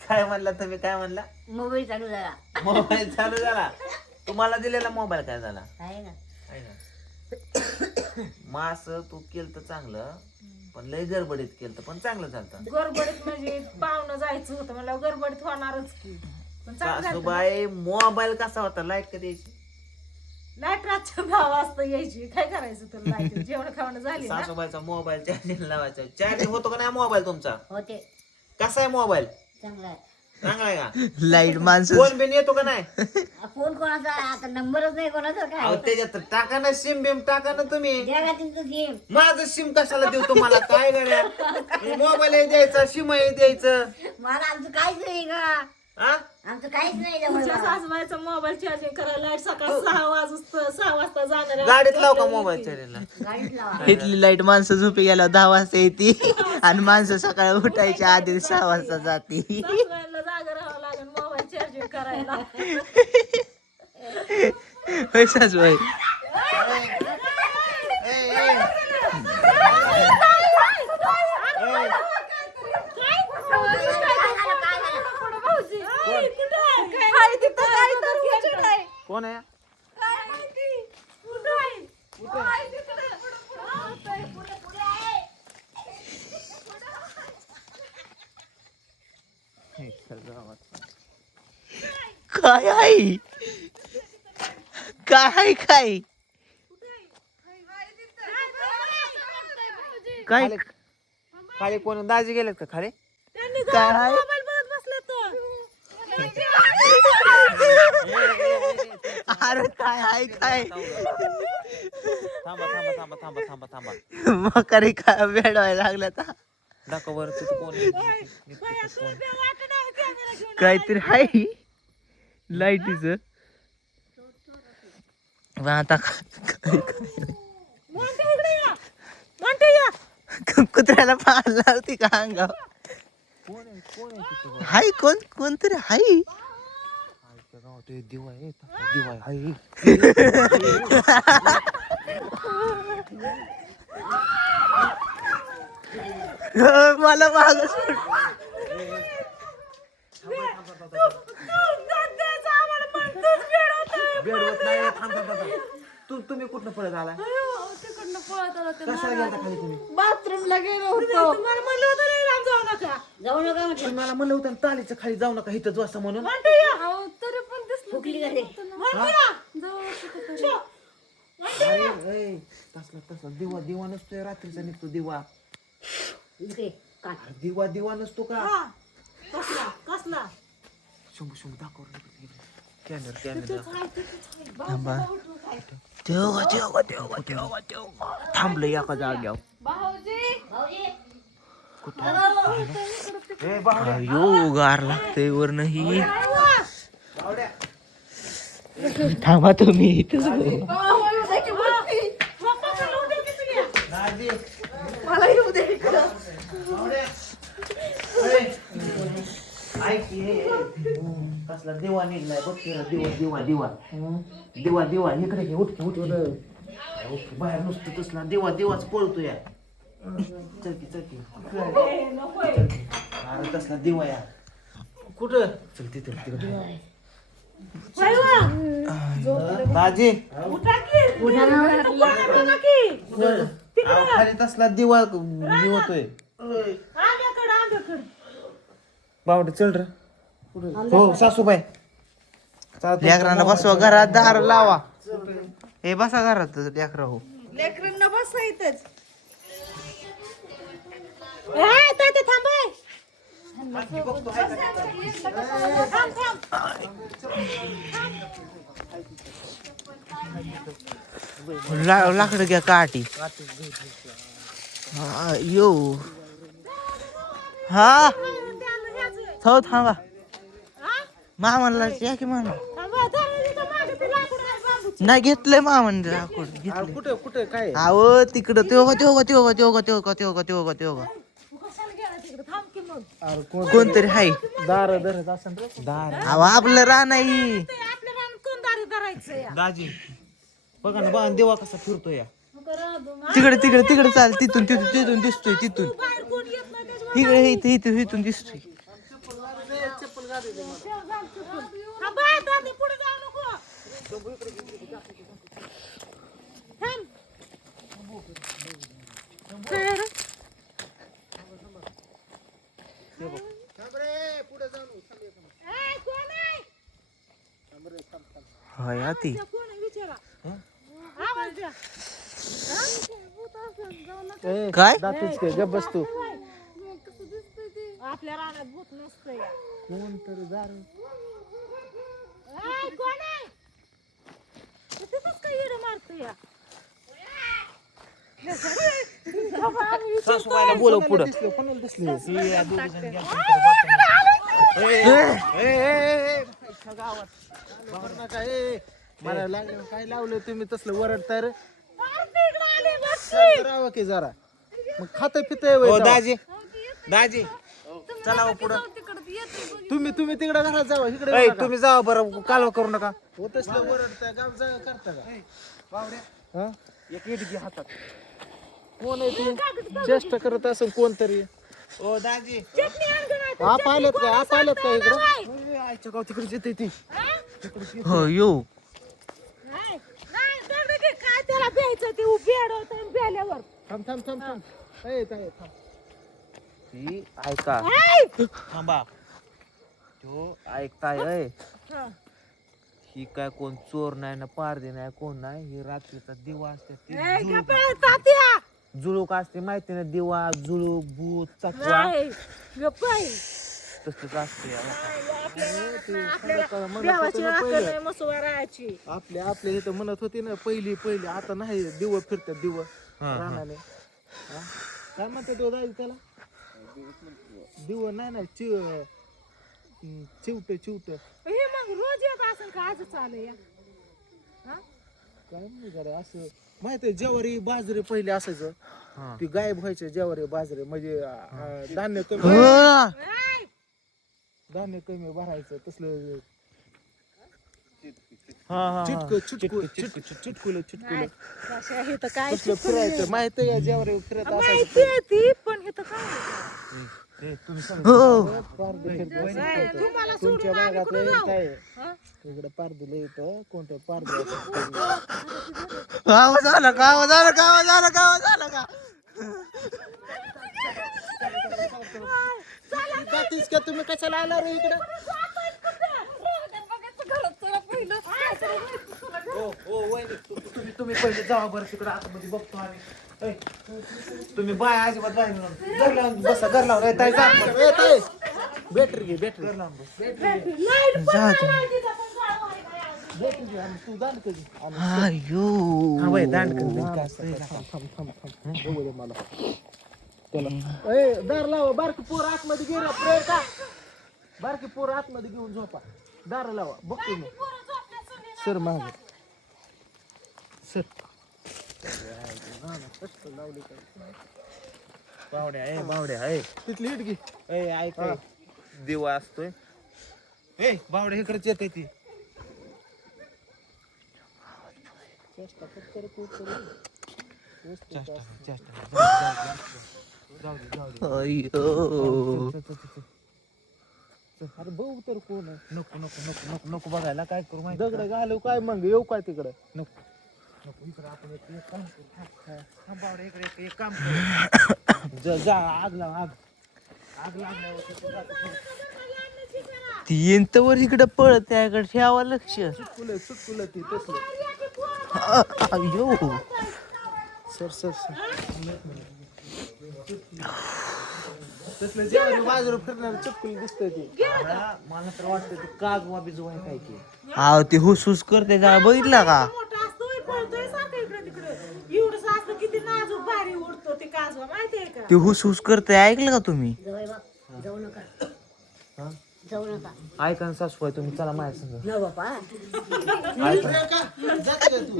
काय म्हणला तुम्ही? काय म्हणला? मोबाईल चालू झाला. मोबाईल चालू झाला. तुम्हाला दिलेला मोबाईल काय झाला? आहे ना. आहे ना. मास तू केलं तर चांगलं पण लय गडबडीत केलं तर पण चांगलं झालं गडबडीत म्हणजे पाहुणं जायचं होतं मला गडबडीत होणारच की. पण चांगलं झालं. सासूबाई मोबाईल कसा होता? लाइट कधी यायची लाइट रातच्या दहा वाजता यायची. काय करायचं तुला लाइट? जेवण खावणं झाली ना. सासूबाईचा मोबाईल चार्जिंग लावायचा. चार्जिंग होतो का नाही मोबाईल तुमचा? होते. कसा आहे मोबाईल चांगला आहे. चांगला आहे का? लाइट माणसं फोन बिन येतो का नाही? फोन कोणाचा? आता नंबरच नाही कोणाचा अहो काय त्याच्यात टाका ना सिम बिम टाका ना तुम्ही. जगातील गेम माझं सिम कशाला देऊ तुम्हाला? काय गड्या? मोबाईल द्यायचा सिम द्यायचं. मला आमचं काहीच नाही का? हा? आमचं काहीच नाही तुमच्या जवळ सासूबाईचा मोबाईल चार्जिंग करायला लाइट सकाळ सहा वाजता सहा वाजता जाणार आहे. गाडीत लाव का मोबाईल चार्जिंगला गाडीत लावा. इथली लाइट माणसं झोपी गेल्या दहा वाजता येते. आणि माणसं सकाळी उठायच्या आधी सहा वाजता जाते. सासूबाईला जागा राहावं लागेल मोबाईल चार्जिंग करायला. होय सासूबाई. काय काय काय काय खाली खाली कोण दाजी गेलेत का खाली? काय? अरे काय आहे काय? थांबा थांबा थांबा थांबा थांबा थांबा. मकारी काय वेळवायला लागला आता दाखव बरं तिथं कोण आहे? काहीतरी आहे लाईटीच आता कुत्र्याला पाहायला होती का अंगाव हाय कोण कोणतरी हाय. हो, मला माग सोड बेडवत नाही थांब थांब थांब. तू तुम्ही कुठनं पळत आला कशाला गेलता खाली तुम्ही? बाथरूमला गेलो होतो. तुम्हाला म्हणलं होतं नाही लांब जाऊ नका. जाऊ नका म्हटलं. पण मला म्हणलं होतं ना, तालीच्या खाली जाऊ नका इथंच वाचा म्हणून. म्हणते या. तरी पण दिसलं फुकली का ते म्हणते या. अरे, ए, तसला तसला. दिवा दिवा नसतोय रात्रीचा निघतो दिवा. इकडे काट अरे, दिवा दिवा नसतो का? हा. कसला? कसला? शंभू शंभू दाखव स्कॅनर स्कॅनर थांबा तेव्हा तेव्हा तेव्हा तेव्हा तेव्हा थांबलं एका जाग्यावर कुठं? यो गार लागतंय वर नाही थांबा तुम्ही इथंच मला येऊ दे कसला दिवा निघलाय बघ रे, दिवा दिवा दिवा. दिवा दिवा इकडे घे उठ की, उठ. की. उठ की, बाहेर नुसतं तसला दिवा दिवाच पळतो या चल की चल की. चल की. अरे तसला दिवा या. कुठं? चल तिथे तिकडे. दाजी. अहो, खाली तसला दिवा दिवतोय बावडे चल रे. हो सासूबाई. लेकरांना बसवा घरात दार लावा. हे बसा घरात लेकरा हो. लेकरांना थांब. ला- लाकडं घ्या काठी. हा, यो. हा? थो थांबा. मामाला या की मामा? थांबा, थांबा, तिथं मागं ते लाकूड आहे बांबूचं. नाही घेतलंय मामान लाकूड अरे घेतलंय. कुठं कुठं काय? अहो तिकडं त्यो का त्यो का त्यो का त्यो का त्यो का तू गेला तिकडं? थांब की मग. कोणतरी हाय. दार धरत असेल रे. दार. अहो आपलं रान आहे. ते धरायचं या? दाजी बघा ना बघा ना, देवा कसा फिरतो या. तिकडे तिकडे तिकडे चाल तिथून तिथून तिथून दिसतोय तिथून. बाहेर कोण येत नाही त्याच्यावर इकडे इथं इथं इथून दिसतोय हा, बाहेर दादी पुढे जाऊ नको थांब. काय रे? ए, कोण आहे? होय आती त्या कोण आहे विचारा आवाज द्या हा? भूत असेल, जाऊ नका. काय दातूच काय गप बसतो आपल्या रानात भूत नसतं या कोण तरी दारू ए, कोण आहे तिथंच काय येडं मारतं या? सासूबाईला बोलव पुढं. कोणाला दिसले? मला लागलं काय लावलं तुम्ही? तसलं वरडताय रे शांत राहावं की जरा. मग खात पितय दाजी. दाजी. चला हो पुढं. तुम्ही तुम्ही तिकडे घरात जावा. इकडे तुम्ही जावा बरं. कालवा करू नका. होतच वरडताय गाव जा करता का? हा? एक इडकी हातात. कोण आहे ते? चेष्टा करत असेल कोणतरी. ओ दाजी. आप आलेत का? आप आलेत का इकडं? आईच्या गाव तिकडे येते ती. हो? येऊ नाही नाही, दगड घे, काय त्याला प्यायचं ते बेड होतं प्यायल्यावर थांब थांब थांब थांब. ए, ताई, थांब. ती ऐका. ऐ! थांबा. तो ऐकताय ऐ. हा. ही काय कोण चोर नाही ना पारदे नाही कोण नाही. ही रात्रीचा दिवा असते ती जुळूक- असते माहिती ना दिवा जुळूक भूत चकवा. तसंच असते आपल्याला देवाची अक्कल नाही मसुवाराची. आपल्या आपल्या इथं म्हणत होती ना पहिली पहिली आता नाही दिव फिरतात दिव हा. रानाने हा? काय म्हणतात तो दाजी त्याला? दिव नाही नाही चिव हम्म, चिवट चिवट हे मग रोज येत असेल का? आज चालू या. हा? काय नाही जरा असं. माहीत आहे ज्वारी बाजरी पहिले असायचं. ती गायब व्हायचं ज्वारी बाजरी. म्हणजे अं, धान्य कमी. ऐ! धान्य कमी भरायचं तसलं हा हा चिटक चिटकू चिटकुल चिटकुल. नाही, हे तर काय तसलं फिरायचं. माहीत आहे ज्वारी फिरत माहिती आहे ती पण हे तर काय? हो. तुम्हाला सोडून आम्ही कुठं जाऊ? हा? इकडे पारदीला येतं कोणतं पारद आवाज आला का? आवाज आला का? आवाज आला का? आवाज आला का? जातीस का? तुम्ही कशाला आला रे इकडे? हो हो वहिनी. तु- तुम्ही तुम्ही पहिले जावा बरं तिकडे. आतमध्ये बघतो आम्ही. तुम्ही बाय अजिबात बाय घर लावून बसा घर लावून. ए, ताई, जा. आतमध्ये. ए, ताई, बॅटरी घे बॅटरी घर लावून बस. जा तू. बॅटरी घे आणि तू दांड कधी? अयो हा, वय, दांड कर, दांड कर. थांब थांब थांब थांब. बघू दे मला. त्याला. ए दार लावा बारकी पोर आतमध्ये घे रे प्रेर का? बारकी पोर आतमध्ये घेऊन झोपा. दार लावा बघतो मी. सर माग. सर. तिथली ए ऐक. दिवा असतोय ए बावड्या इकडेच येते ती अरे बघ तर कोण नको नको नको नको नको बघायला काय करू माहिती दगड घालव काय मग? येऊ काय तिकडं? नको. नको इकडे आपण एक एक काम करू थांब. थांब बावड्या इकडे एक- एक काम करू जा जा आग लाव आग आग लागल्यावर तिथे जातो. ती येंतवर इकडे पळत त्याकडे ठेवा लक्ष चुटकुलं चुटकुलं ती तसलं अयो सर सर सर तसलं जेवण बाजूला फिरणार चुटकुल दिसतंय ते मला तर वाटतं ते काजवा बिजवा आहे काय की आव ते हुस हुस करते जा बघितला का ते का? हुस हुस करते ऐकलं का तुम्ही? जाऊ बा जाऊ नका. जाऊ नका. ऐका ना सासूबाई तुम्ही चला माझ्या संग. न बापा.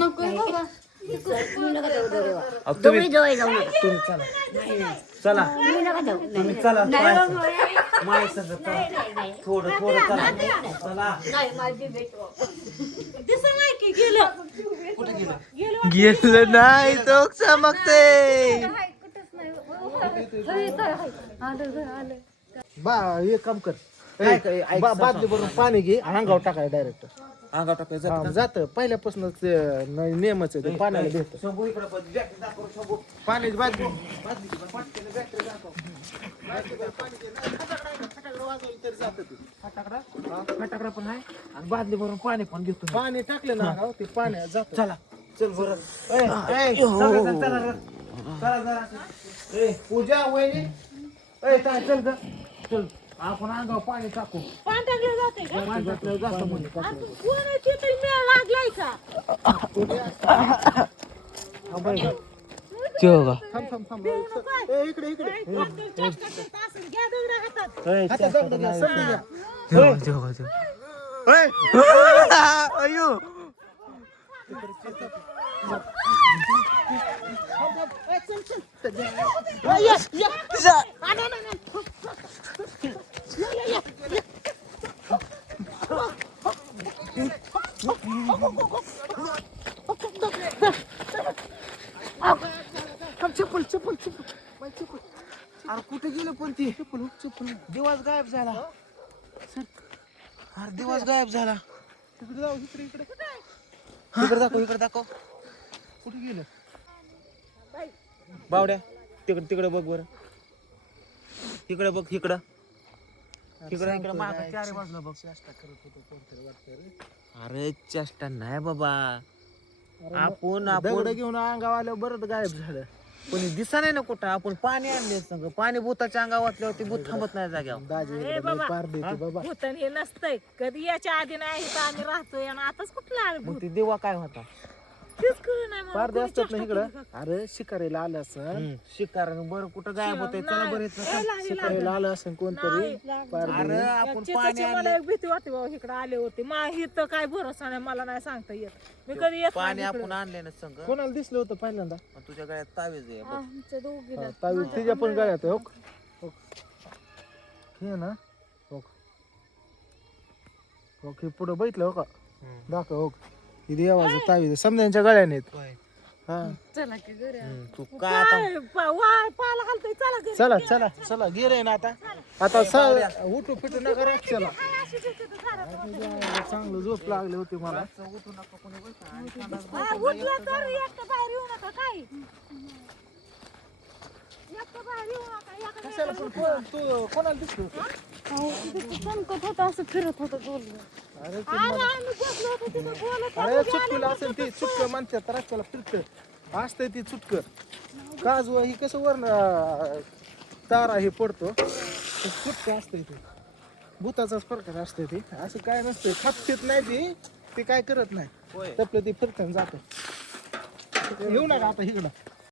नको बाबा. तुम्ही नका जाऊ देवा अहो, तुम्ही तुम्ही जवळ जाऊ नका. तुम्ही चला. नाही नाही चला. तुम्ही नका जाऊ. तुम्ही चला माझ्या संग. माझ्या संग चला. थोडं थोडं चला. चला. नाही माझी भेट दिसत नाही की गेलं? कुठे गेलं गेलो गेलं नाही तो. चमकते हाय, कुठंच नाही. हाय, हाय, हाय. आलं गं, आलं. बा एक काम कर. काय काय, ऐक बा- बादली भरून पाणी घे आणि अंगावर टाकाय डायरेक्ट अंगावर टाकायचं जात पहिल्यापासूनच ते न- नियमच आहे ते पाण्याला भेट शंभू इकडं पण बॅटरी दाखव शंभू. पाण्याची बादली. बादली घे, पटकन बॅटरी दाखव. बादलीभर पाणी घे. नाही, फटाकडा आहे ना, फटाकडा वाजवलं तरी जातं ते. फटाकडा? फटाकडा पण आहे? आणि बादली भरून पाणी पण घेतो पाणी टाकलं ना अंगावर, ते पाण्यात जात. चला. चल बरं ए, ए, सगळेजण चला रे. चला जरा ए पूजा वहिनी. ए चल चल ग. चल. आपण अंगावर पाणी टाकू. पाणी टाकलं जाते का जास्त तरी मेळ लागलाय का थांब थांब थांब. ए, इकडे इकडे. काय कोणतं चेष्टा करत असेल, घ्या दगडं हातात. हातात दगड घ्या, समजून घ्या. देवा, देवा, देवा. अयो चप्पल चप्पल चप्पल बाई, चप्पल अरे कुठे गेलं पण ती? चप्पल चप्पल दिवस गायब झाला. अरे दिवस गायब झाला. तिकडे जाऊ इकडे इकडे. इकडे दाखव इकडे दाखव. कुठे गेलं? बावड्या तिकडे तिकडे बघ बरं. इकडे बघ इकडं. इकडं इकडं. मागं चारी बाजूला बघ. चेष्टा करत होतो कोणतरी वाटतं रे. अरे चेष्टा नाही बाबा. आपण आपण घेऊन अंगावर आल्यावर बरं गायब झालं. कोणी दिसा नाही ना कुठं? आपण पाणी आणले संग. पाणी भूताच्या अंगावर वाचल्यावर ते भूत थांबत नाही जाग्यावर दाजी बाबा. पार देते बाबा. भूतन हे नसतंय. कधी याच्या आधी नाही तर आम्ही राहतोय आणि आताच कुठलं आलं मग भूत? ते देवा काय होता? तेच कळलं नाही मला. पार कोणी असतात ना चेष्टा इकडं? केली? अरे शिकारीला आलं असं. शिकार बरं कुठं गायब होतंय? चला बरं शिकारीला आलं असं कोणतरी. पार अरे आपण पाणी मला आणले एक भीती वाटते बाबा इकडे आले होते. मा तर काय भरोसा नाही मला नाही सांगता येत. मी कधी येत पाणी नाही आपण आणले ना संग. कोणाला दिसलं होतं पहिल्यांदा? तुझ्या गळ्यात तावीज आहे. बघ. आमच्या दोघीला. हा, तावीज. तिच्या पण गळ्यात आहे, हो. का? हो. का? हे ना हो. का? हो की पुढं बैठलं हो का? दाखव हो. का? हे देवाचं तावीज आहे. समद्यांच्या गळ्याने आहेत. हा. चला की घरी तू काय आता काय पा- वा- पाला घालतोय. चला घरी. चला चला. चला गेले ना आता आता स- उठू फिटू नका चला. अशी. चांगलं झोप लागली होती मला. हा, उठलं तर एकटं बाहेर येऊ नका काय एकटं बाहेर येऊ नका एका कशाला पण को- तू कोणाला चमकत होतं असं फिरत होतं बोललं अरे ते अरे चुटकीला असेल ती चुटक म्हणतात रस्त्याला फिरत. असतंय ती चुटक. काजू ही कसं वरण तारा हे पडतो. चुटक असतंय ते. भूताचाच प्रकार असतंय ते. असं काय नसतंय. खापशीत नाही ती. ते काय करत नाही. तपलं ते फिरतं जात. येऊ नका आता इकडं.